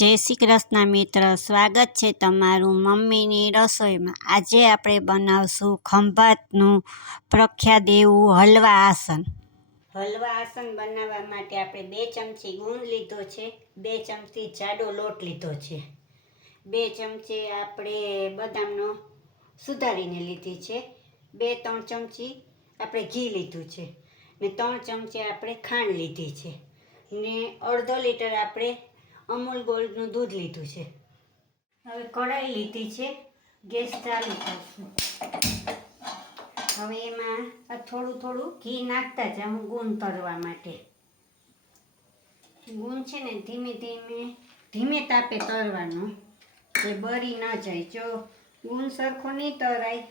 જય શ્રી કૃષ્ણ મિત્ર, સ્વાગત છે તમારું મમ્મીની રસોઈમાં। આજે આપણે બનાવશું ખંભાતનું પ્રખ્યાત એવું હલવા આસન। હલવા આસન બનાવવા માટે આપણે 2 ચમચી ગુંદ લીધો છે, 2 ચમચી જાડો લોટ લીધો છે, 2 ચમચી આપણે બદામનો સુધારીને લીધી છે, 2-3 ચમચી આપણે ઘી લીધું છે ને 3 ચમચી આપણે ખાંડ લીધી છે ને અડધો લીટર આપણે અમૂલ ગોલ્ડનું દૂધ લીધું છે। હવે કઢાઈ લીધી છે, ગેસ ચાલુ કરશું। હવે એમાં થોડું થોડું ઘી નાખતા જાઉં ગુંદ તળવા માટે। ગુંદ છે ને ધીમે તાપે તળવાનું, એ બળી ન જાય। જો ગુંદ સરખો નહીં તળાય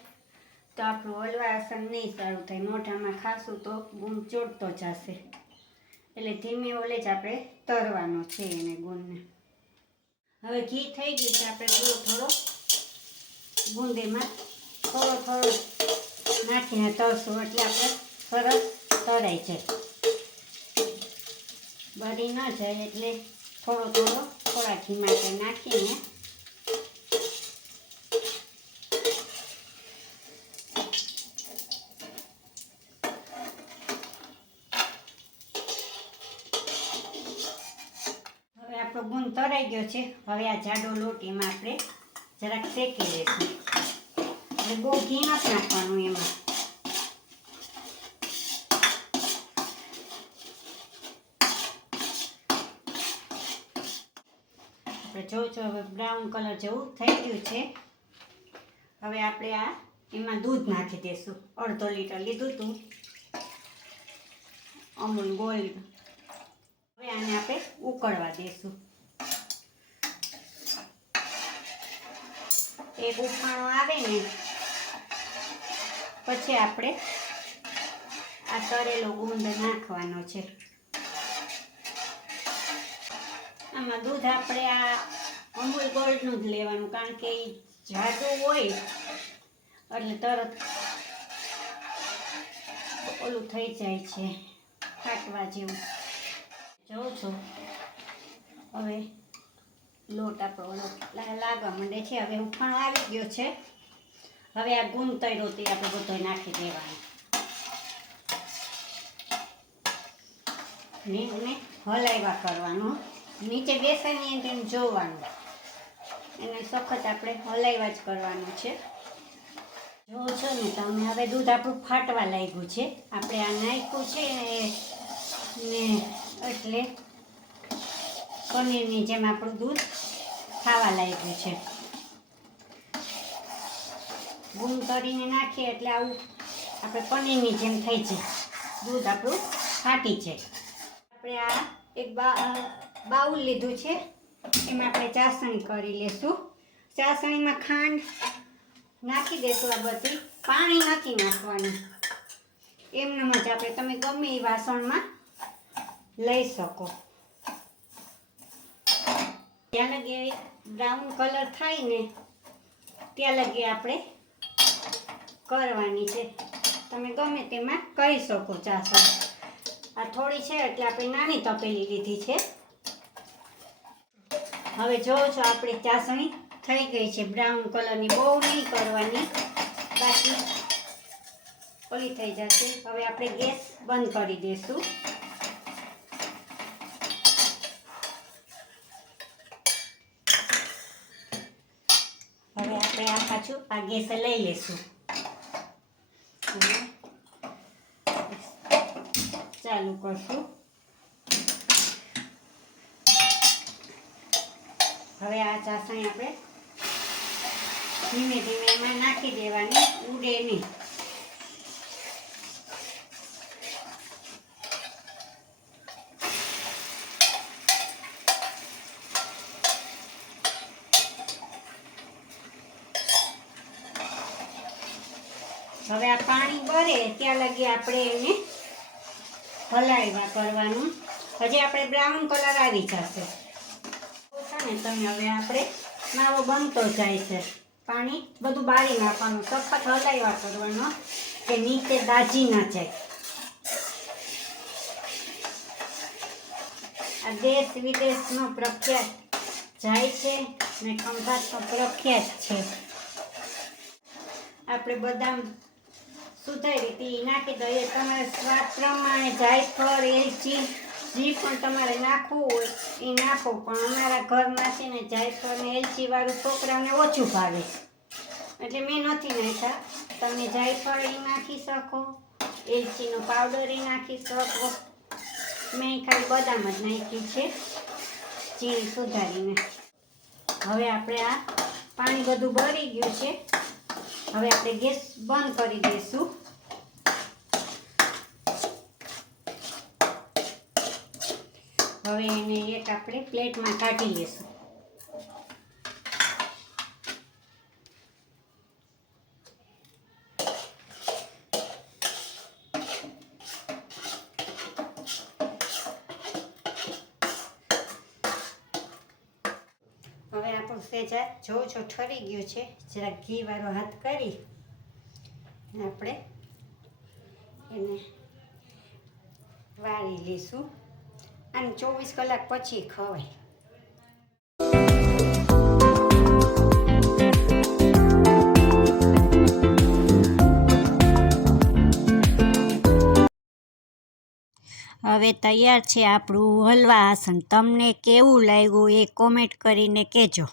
તો આપણું હલવા આસન નહીં સારું થાય, મોઢામાં ખાશું તો ગુંદ ચોટતો જશે। એટલે ધીમે ઓલે જ આપણે તળવાનો છે એને ગુંદને। હવે ઘી થઈ ગયું છે, આપણે થોડો ગુંદ એમાં થોડો નાખીને તળશું એટલે આપણે સરસ તળાઈ જાય, બળી ન જાય। એટલે થોડા ઘીમાં આપણે નાખીને આપણો ગુંદ તળાઈ ગયો છે। હવે આ જાડો લોટ એમાં આપણે જરાક શેકી લઈશું, એટલે બહુ ઘી નથી નાખવાનું એમાં। આપણે જો હવે બ્રાઉન કલર જેવું થઈ ગયું છે। હવે આપણે એમાં દૂધ નાખી દઈશું, અડધો લીટર લીધું હતું અમૂલ ગોલ્ડ। હવે આને આપણે ઉકળવા દઈશું। એક ઉફાણો આવે ને પછી આપણે આ તળેલો ગુંદ નાખવાનો છે। આમાં દૂધ આપણે આ અમૂલ ગોલ્ડનું જ લેવાનું, કારણ કે એ જાડું હોય એટલે તરત ઓલું થઈ જાય છે, ફાટવા જેવું। જોઉં છો હવે લોટ આપણો લાગવા માંડે છે, હવે ઉફાણો આવી ગયો છે। હવે આ ગુંદ તળ્યો તે આપણે બધો નાખી દેવાનો ને એને હલાવ્યા કરવાનું, નીચે બેસાડીને તેને જોવાનું, એને સખત આપણે હલાવ્યા જ કરવાનું છે। જો છો ને તમે હવે દૂધ આપણું ફાટવા લાગ્યું છે, આપણે આ નાખ્યું છે ને એટલે પનીરની જેમ આપણું દૂધ ખાવા લાગ્યું છે। ગુંદ કરીને નાખીએ એટલે આવું આપણે પનીરની જેમ થઈ જાય, દૂધ આપણું ફાટી જાય। આપણે આ એક બાઉલ લીધું છે, એમાં આપણે ચાસણી કરી લેશું। ચાસણીમાં ખાંડ નાખી દઈશું, આ બધી પાણી નથી નાખવાનું, એમનેમ જ આપણે તમે ગમે એ વાસણમાં લઈ શકો। ત્યાં લગી બ્રાઉન કલર થાય ને ત્યાં લગી આપણે કરવાની છે, તમે ગમે તેમાં કરી શકો ચાસણી। આ થોડી છે એટલે આપણે નાની તપેલી લીધી છે। હવે જોવો છો આપણી ચાસણી થઈ ગઈ છે બ્રાઉન કલરની, બહુ નહીં કરવાની બાકી ઓલી થઈ જશે। હવે આપણે ગેસ બંધ કરી દઈશું। હવે આપણે આ પાછું આ ગેસે લઈ લઈશું, ચાલુ કરશું। હવે આ ચાસણી આપણે ધીમે ધીમે એમાં નાખી દેવાની, ઉડે નહીં। હવે આ પાણી બળે ત્યાં લગી આપણે એને હલાવ્યા કરવાનું, હજી આપણે બ્રાઉન કલર આવી જશે ને તમે। હવે આપણે માવો બનતો જાય છે, પાણી બધું બાળી નાખવાનું, સખત હલાવ્યા કરવાનો કે નીચે દાજી ના જાય। આ દેશ વિદેશનો પ્રખ્યાત જાય છે ને ખંભાતનો પ્રખ્યાત છે. આપણે બદામ સુધારી હતી નાખી દઈએ. તમારે સ્વાદ પ્રમાણે જાયફળ, એલચી જે પણ તમારે નાખવું હોય એ નાખો. પણ અમારા ઘરમાં છે ને જાયફળ ને એલચીવાળું છોકરાઓને ઓછું ભાવે છે એટલે મેં નથી નાખ્યા. તમે જાયફળ એ નાખી શકો, એલચીનો પાવડર એ નાખી શકો. મેં ખાલી બદામ જ નાખ્યું છે ઝીણી સુધારીને. હવે આપણે આ પાણી બધું ભરી ગયું છે. હવે આપણે ગેસ બંધ કરી દઈશું. હવે એને એક આપણે પ્લેટમાં કાઢી લઈશું. હવે આપણું સેજા જો ઠરી ગયું છે. જરાક ઘીવાળો હાથ કરી આપણે એને વાળી લઈશું. અને 24 કલાક પછી ખવાય. હવે તૈયાર છે આપણું હલવા આસન. તમને કેવું લાગ્યું એ કોમેન્ટ કરીને કહેજો.